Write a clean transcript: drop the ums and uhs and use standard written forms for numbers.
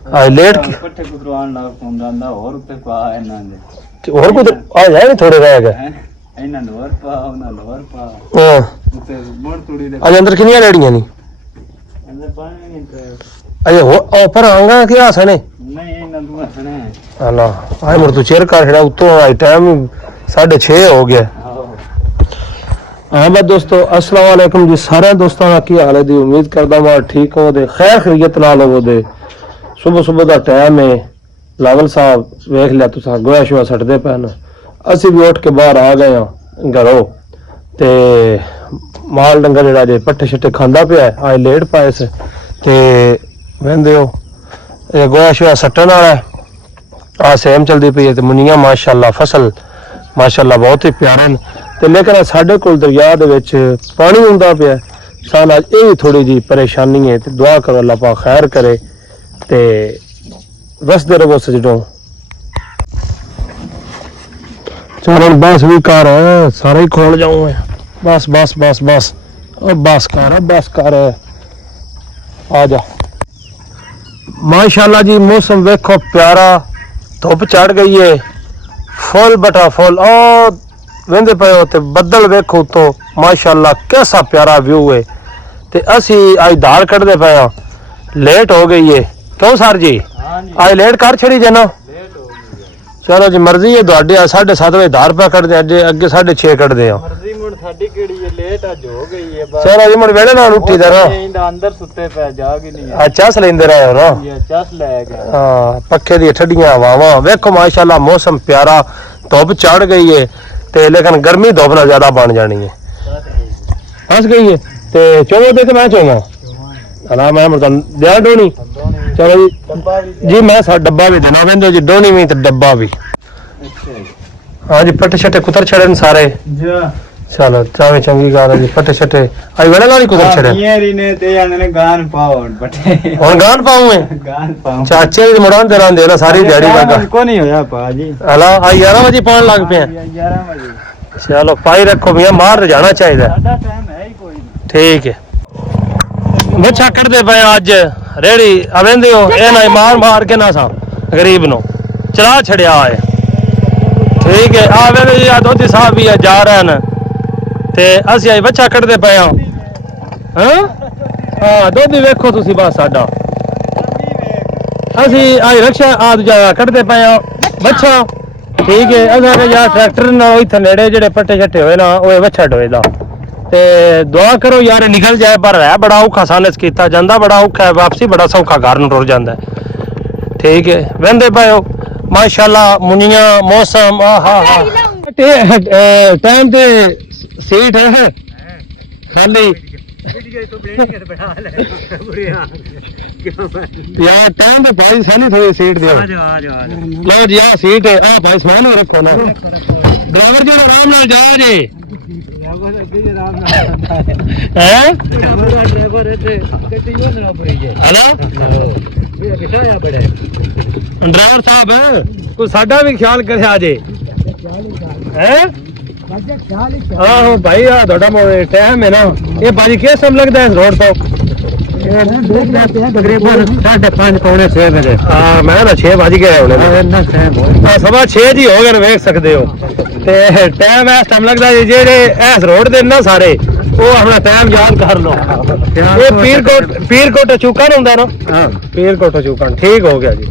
ਆ ਲੇਟ ਕੇ ਪੱਠੇ ਕੁਤਰਵਾਣ ਲੱਗ ਪਉਂਦਾ ਹੋਰ ਉੱਤੇ ਪਾ ਇਹਨਾਂ ਦੇ ਹੋਰ ਕੁਝ ਆ ਜਾਏ ਨਹੀਂ ਥੋੜੇ ਰਹਿ ਗਏ ਇਹਨਾਂ ਨੂੰ ਹੋਰ ਪਾ ਉਹਨਾਂ ਨੂੰ ਹੋਰ ਪਾ ਹਾਂ ਉੱਤੇ ਮੋੜ ਤੂੜੀ ਦੇ ਅੱਜ ਅੰਦਰ ਕਿੰਨੀਆਂ ਰੇੜੀਆਂ ਨਹੀਂ ਅੰਦਰ ਪਾਣੀ ਨਹੀਂ ਤੇ ਅਜੇ ਹੋ ਉੱਪਰ ਆਂਗਾ ਕਿ ਆਸਣੇ ਨਹੀਂ ਇਹਨਾਂ ਨੂੰ ਹਸਣੇ ਹਲਾ ਆਏ ਮੁਰ ਤੂੰ ਚੇਰ ਕਰ ਛੜਾ ਉੱਤੋਂ ਆਈ ਟਾਈਮ 6:30 ਹੋ ਗਿਆ हाँ बस दोस्तों अस्सलाम वालेकुम जी सारे दोस्तों का की हाल है दी उम्मीद करदा मैं ठीक हो दे खैर खैरियत नाल हो दे सुबह सुबह दा टाइम है लावल साहब वेख लिया तुसा गोया शोया सटदे पैन असी भी उठ के बाहर आ गए हां घरों ते माल डंगर जेड़ा जे पट्ठे छट्टे खांदा पिया आज लेट पाए से ते वेंदे हो ये गोया शोया सटन वाला है आ सेम चलदी पई है ते मुनिया माशाअल्लाह फसल माशाअल्लाह बहुत ही प्यारे ने ਤੇ ਲੇਕਿਨ ਸਾਡੇ ਕੋਲ ਦਰਿਆ ਦੇ ਵਿੱਚ ਪਾਣੀ ਹੁੰਦਾ ਪਿਆ ਸਾਨੂੰ ਅੱਜ ਇਹ ਥੋੜੀ ਜੀ ਪਰੇਸ਼ਾਨੀ ਹੈ ਤੇ ਦੁਆ ਕਰੋ ਅੱਲਾਹ ਪਾਕ ਖੈਰ ਕਰੇ ਤੇ ਵਸਦੇ ਰਹੋ ਸਜਣੋ ਚਲੋ ਬਸ ਵੀ ਕਰ ਸਾਰੇ ਹੀ ਖੋਲ ਜਾਉਂ ਬਸ ਬਸ ਬਸ ਬਸ ਉਹ ਬਸ ਕਰ ਆ ਜਾ ਮਾਸ਼ਾਅੱਲਾ ਜੀ मौसम ਵੇਖੋ प्यारा धुप चढ़ गई है फुल बटा फुल और वेंदे पे हो ते बदल वेखो तो माशाअल्लाह कैसा प्यारा व्यू है ते असी आज धार कटदे पे लेट हो गई है क्यों सर जी आज लेट कर छड़ी जना चलो जी मर्जी है ਤੁਹਾਡੀ 7:30 ਵਜੇ ਧਾਰ ਪਾ ਕੱਢਦੇ ਅੱਜ ਅੱਗੇ 6:30 ਕੱਢਦੇ ਆ ਮਰਜ਼ੀ ਮੁੜ ਸਾਡੀ ਕਿਹੜੀ ਹੈ ਲੇਟ ਅੱਜ ਹੋ ਗਈ ਹੈ ਬਸ ਚਲੋ ਜੀ ਮੁੜ ਵੇਲੇ ਨਾਲ ਉੱਠੀ ਦਾ ਨਾ ਇਹਦਾ ਅੰਦਰ ਸੁੱਤੇ ਪੈ ਜਾਗ ਹੀ ਨਹੀਂ ਆ ਚੱਸ ਲੈਂਦੇ ਰਹੇ ਹੋ ਨਾ ਇਹ ਚੱਸ ਲੈ ਗਿਆ ਹਾਂ ਪੱਖੇ ਦੀ ਠੱਡੀਆਂ ਹਵਾਵਾਂ ਵੇਖੋ ਮਾਸ਼ਾਅੱਲਾ ਮੌਸਮ ਪਿਆਰਾ ਧੁੱਪ ਚੜ ਗਈ ਹੈ ਤੇ ਲੇਕਿਨ ਗਰਮੀ ਧੁੱਪ ਨਾਲ ਜ਼ਿਆਦਾ ਬਣ ਜਾਣੀ ਹੈ ਫਸ ਗਈ ਹੈ ਤੇ ਚੋਵੋ ਦੇ ਤੇ ਮੈਂ ਚੋਵਾਂ ਹਲਾ ਮੈਂ ਮਰਦਾਂ ਦਿਆ ਡੋਣੀ ਚਲੋ ਜੀ ਮੈਂ ਸਾ ਡੱਬਾ ਵੀ ਦੇਣਾ ਕਹਿੰਦੇ ਜੀ ਡੋਣੀ ਵੀ ਤੇ ਡੱਬਾ ਵੀ ਹਾਂ ਜੀ ਪੱਟੇ ਛੱਟੇ ਕੁਤਰ ਛੜੇ ਨੇ ਸਾਰੇ ਚਲੋ ਚਾਵੇਂ ਚੰਗੀ ਗੱਲ ਹੈ ਜੀ ਪੱਟੇ ਛੱਟੇ ਆਈ ਵੇਲੇ ਨਾਲ ਹੀ ਕੁਤਰ ਛੜੇ ਯਾਰੀ ਨੇ ਤੇ ਆਂਦੇ ਨੇ ਗਾਨ ਪਾਉਣ ਪੱਟੇ ਹੁਣ ਗਾਨ ਪਾਉਂ ਗਾਨ ਪਾਉਂ ਚਾਚੇ ਦੀ ਮੁੜਾਂ ਦੇ ਰਾਂ ਦੇ ਨਾ ਸਾਰੀ ਦਿਹਾੜੀ ਲੱਗਾ ਕੋ ਨਹੀਂ ਹੋਇਆ ਬਾਜੀ ਹਲਾ ਆ 11 ਵਜੇ ਪਾਉਣ ਲੱਗ ਪਿਆ 11 ਵਜੇ ਚਲੋ ਪਾਈ ਰੱਖੋ ਮੀਆਂ ਮਾਰ ਜਾਣਾ ਚਾਹੀਦਾ ਸਾਡਾ ਟਾਈਮ ਹੈ ਹੀ ਕੋਈ ਨਹੀਂ ਠੀਕ ਹੈ ਬੱਚਾ ਕੱਢਦੇ ਪਏ ਅੱਜ ਰੇੜੀ ਆਵੇਂਦੇ ਹੋ ਇਹ ਨਾ ਮਾਰ ਕੇ ਨਾ ਸਾ ਗਰੀਬ ਨੂੰ ਚਲਾ ਛੜਿਆ ਹੈ ਠੀਕ ਹੈ ਆਵੇ ਜੀ ਆ ਦੋਤੀ ਸਾਹਿਬ ਵੀ ਜਾ ਰਹੇ ਨੇ ਤੇ ਅਸੀਂ ਅੱਜ ਬੱਚਾ ਕੱਢਦੇ ਪਏ ਹਾਂ ਦੋਦੀ ਵੇਖੋ ਤੁਸੀਂ ਬਸ ਸਾਡਾ ਅਸੀਂ ਅੱਜ ਰਕਸ਼ਾ ਆ ਦੂਜਾ ਕੱਢਦੇ ਪਏ ਬੱਚਾ ਠੀਕ ਹੈ ਅਸਾਂ ਯਾਰ ਟਰੈਕਟਰ ਨਾਲ ਇੱਥੇ ਨੇੜੇ ਜਿਹੜੇ ਪੱਟੇ ਛੱਟੇ ਹੋਏ ਨਾ ਉਹ ਬੱਚਾ ਢੋਏਦਾ ਤੇ ਦੁਆ ਕਰੋ ਯਾਰ ਨਿਕਲ ਜਾਏ ਪਰ ਹੈ ਬੜਾ ਔਖਾ ਸਾਨਸ ਕੀਤਾ ਜਾਂਦਾ ਬੜਾ ਔਖਾ ਹੈ ਵਾਪਸੀ ਬੜਾ ਸੌਖਾ ਘਰ ਨੂੰ ਟੁਰ ਜਾਂਦਾ ਠੀਕ ਹੈ ਵੰਦੇ ਪਏ माशाल्लाह मुनिया मौसम टाइम ते सीट है खाली यार टाइम पे भाई सानी थोड़ी सीट दे लो जी आ सीट है आ भाई सामान रखो ना ड्राइवर जी आराम नाल जाओ जी ड्राइवर साहब कोई साडा भी ख्याल करे आजे आहो भाई आ टाइम है ना ये भाजी किस टाइम लगता है रोड तो तकरीबन 5:30 पौने 6 बजे मैं ना 6 बज गए 6:15 जी हो गए वेख सकते हो ते टाइम इस टाइम लगता है जेडे इस रोड दे ना सारे वो अपना टाइम याद कर लो ये पीरकोट चूकन हुंदा ना पीरकोट चूकन ठीक हो गया जी।